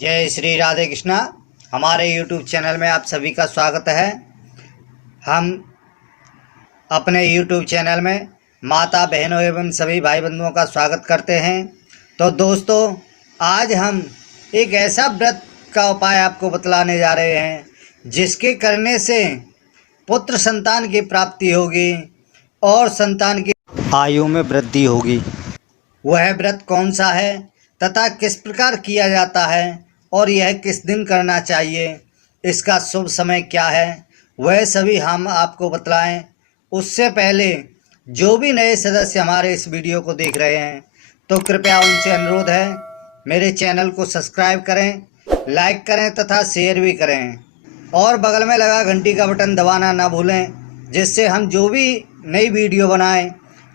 जय श्री राधे कृष्णा। हमारे YouTube channel में आप सभी का स्वागत है। हम अपने YouTube चैनल में माता बहनों एवं सभी भाई बंधुओं का स्वागत करते हैं। तो दोस्तों, आज हम एक ऐसा व्रत का उपाय आपको बतलाने जा रहे हैं जिसके करने से पुत्र संतान की प्राप्ति होगी और संतान की आयु में वृद्धि होगी। वह व्रत कौन सा है तथा किस प्रकार किया जाता है और यह किस दिन करना चाहिए, इसका शुभ समय क्या है, वह सभी हम आपको बतलाएं। उससे पहले जो भी नए सदस्य हमारे इस वीडियो को देख रहे हैं तो कृपया उनसे अनुरोध है मेरे चैनल को सब्सक्राइब करें, लाइक करें तथा शेयर भी करें और बगल में लगा घंटी का बटन दबाना ना भूलें, जिससे हम जो भी नई वीडियो बनाएं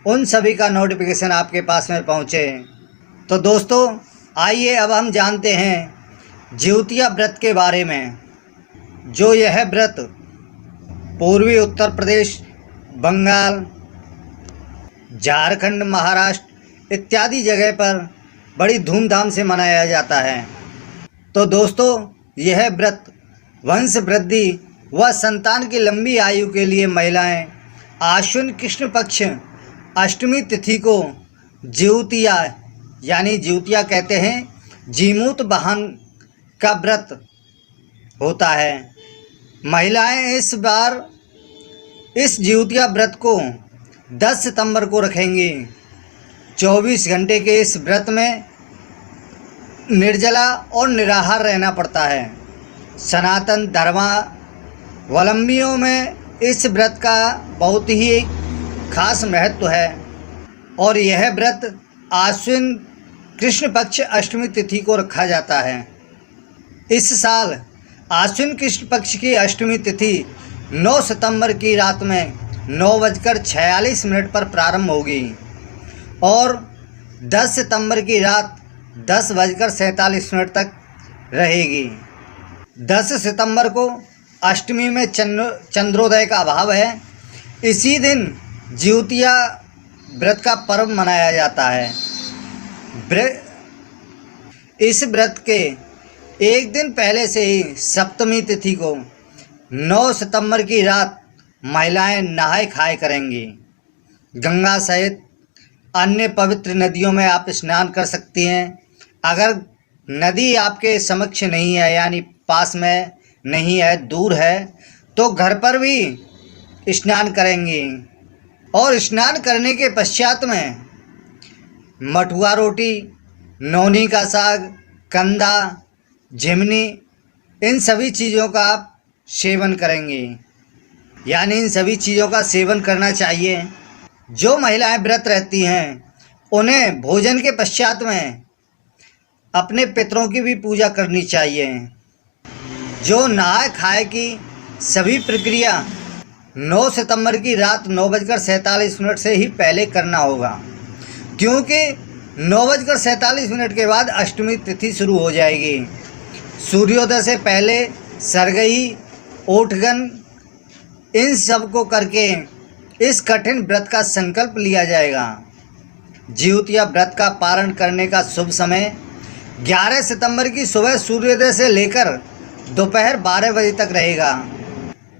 उन सभी का नोटिफिकेशन आपके पास में पहुंचे। तो दोस्तों, आइए अब हम जानते हैं जिउतिया व्रत के बारे में। जो यह व्रत पूर्वी उत्तर प्रदेश, बंगाल, झारखंड, महाराष्ट्र इत्यादि जगह पर बड़ी धूमधाम से मनाया जाता है। तो दोस्तों, यह व्रत वंश वृद्धि व संतान की लंबी आयु के लिए महिलाएं आश्विन कृष्ण पक्ष अष्टमी तिथि को जिउतिया यानी जिउतिया कहते हैं, जीमूत बहन का व्रत होता है। महिलाएं इस बार इस जिउतिया व्रत को 10 सितंबर को रखेंगी। 24 घंटे के इस व्रत में निर्जला और निराहार रहना पड़ता है। सनातन धर्मावलंबियों में इस व्रत का बहुत ही खास महत्व है और यह व्रत आश्विन कृष्ण पक्ष अष्टमी तिथि को रखा जाता है। इस साल आश्विन कृष्ण पक्ष की अष्टमी तिथि 9 सितंबर की रात में 9:46 पर प्रारंभ होगी और 10 सितंबर की रात 10:47 तक रहेगी। 10 सितंबर को अष्टमी में चंद्रोदय का अभाव है। इसी दिन जिउतिया व्रत का पर्व मनाया जाता है। इस व्रत के एक दिन पहले से ही सप्तमी तिथि को 9 सितंबर की रात महिलाएं नहाए खाए करेंगी। गंगा सहित अन्य पवित्र नदियों में आप स्नान कर सकती हैं। अगर नदी आपके समक्ष नहीं है यानी पास में नहीं है, दूर है, तो घर पर भी स्नान करेंगी और स्नान करने के पश्चात में मठुआ रोटी, नौनी का साग, कंदा, झिमनी इन सभी चीज़ों का आप सेवन करेंगे, यानी इन सभी चीज़ों का सेवन करना चाहिए। जो महिलाएं व्रत रहती हैं उन्हें भोजन के पश्चात में अपने पितरों की भी पूजा करनी चाहिए। जो नहाए खाए की सभी प्रक्रिया 9 सितंबर की रात 9:47 से ही पहले करना होगा, क्योंकि 9:47 के बाद अष्टमी तिथि शुरू हो जाएगी। सूर्योदय से पहले सरगही, ओठगन इन सब को करके इस कठिन व्रत का संकल्प लिया जाएगा। जिउतिया व्रत का पारण करने का शुभ समय 11 सितंबर की सुबह सूर्योदय से लेकर दोपहर 12 बजे तक रहेगा।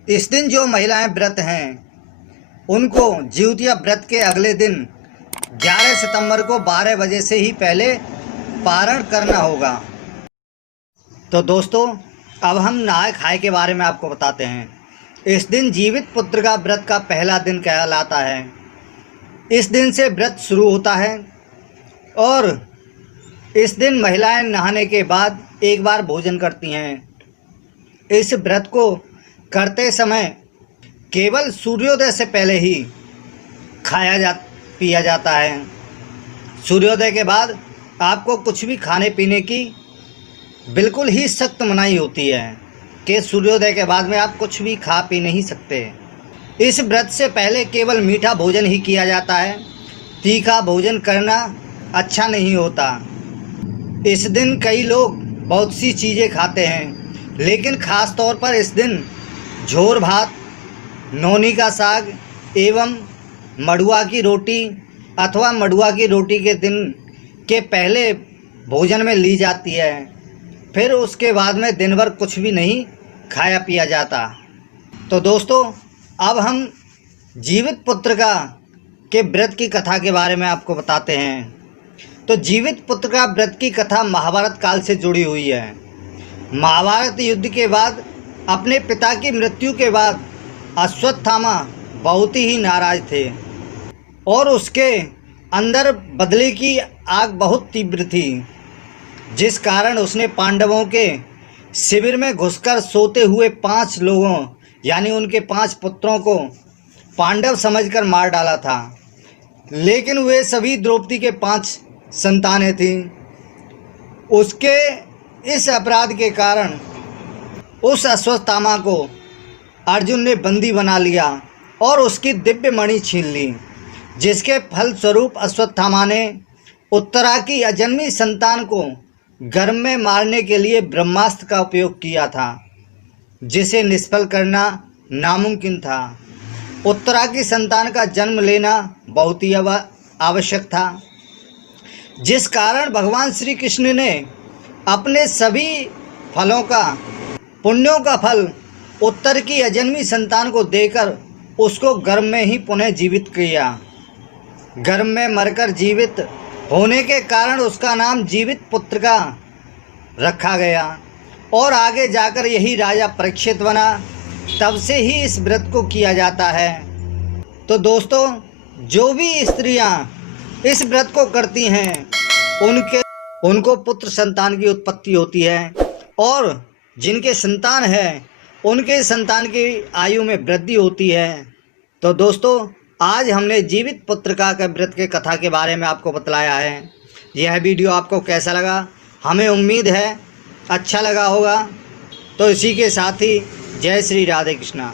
इस दिन जो महिलाएं व्रत हैं उनको जिउतिया व्रत के अगले दिन 11 सितंबर को 12 बजे से ही पहले पारण करना होगा। तो दोस्तों, अब हम नहाए खाए के बारे में आपको बताते हैं। इस दिन जीवित पुत्र का व्रत का पहला दिन कहलाता है। इस दिन से व्रत शुरू होता है और इस दिन महिलाएं नहाने के बाद एक बार भोजन करती हैं। इस व्रत को करते समय केवल सूर्योदय से पहले ही पिया जाता है। सूर्योदय के बाद आपको कुछ भी खाने पीने की बिल्कुल ही सख्त मनाही होती है कि सूर्योदय के बाद में आप कुछ भी खा पी नहीं सकते। इस व्रत से पहले केवल मीठा भोजन ही किया जाता है। तीखा भोजन करना अच्छा नहीं होता। इस दिन कई लोग बहुत सी चीज़ें खाते हैं, लेकिन ख़ास तौर पर इस दिन झोर भात, नौनी का साग एवं मड़ुआ की रोटी अथवा मड़ुआ की रोटी के दिन के पहले भोजन में ली जाती है। फिर उसके बाद में दिन भर कुछ भी नहीं खाया पिया जाता। तो दोस्तों, अब हम जीवित पुत्रिका के व्रत की कथा के बारे में आपको बताते हैं। तो जीवित पुत्रिका व्रत की कथा महाभारत काल से जुड़ी हुई है। महाभारत युद्ध के बाद अपने पिता की मृत्यु के बाद अश्वत्थामा बहुत ही नाराज थे और उसके अंदर बदले की आग बहुत तीव्र थी, जिस कारण उसने पांडवों के शिविर में घुसकर सोते हुए 5 लोगों यानी उनके 5 पुत्रों को पांडव समझकर मार डाला था। लेकिन वे सभी द्रौपदी के 5 संतानें थीं। उसके इस अपराध के कारण उस अश्वत्थामा को अर्जुन ने बंदी बना लिया और उसकी दिव्य मणि छीन ली, जिसके फलस्वरूप अश्वत्थामा ने उत्तरा की अजन्मी संतान को गर्भ में मारने के लिए ब्रह्मास्त्र का उपयोग किया था, जिसे निष्फल करना नामुमकिन था। उत्तरा की संतान का जन्म लेना बहुत ही आवश्यक था, जिस कारण भगवान श्री कृष्ण ने अपने सभी फलों का पुण्यों का फल उत्तर की अजन्मी संतान को देकर उसको गर्भ में ही पुनः जीवित किया। गर्भ में मरकर जीवित होने के कारण उसका नाम जीवित पुत्रिका रखा गया और आगे जाकर यही राजा परीक्षित बना। तब से ही इस व्रत को किया जाता है। तो दोस्तों, जो भी स्त्रियां इस व्रत को करती हैं उनको पुत्र संतान की उत्पत्ति होती है और जिनके संतान है उनके संतान की आयु में वृद्धि होती है। तो दोस्तों, आज हमने जीवित पुत्रिका के व्रत के कथा के बारे में आपको बतलाया है। यह वीडियो आपको कैसा लगा? हमें उम्मीद है अच्छा लगा होगा। तो इसी के साथ ही जय श्री राधे कृष्णा।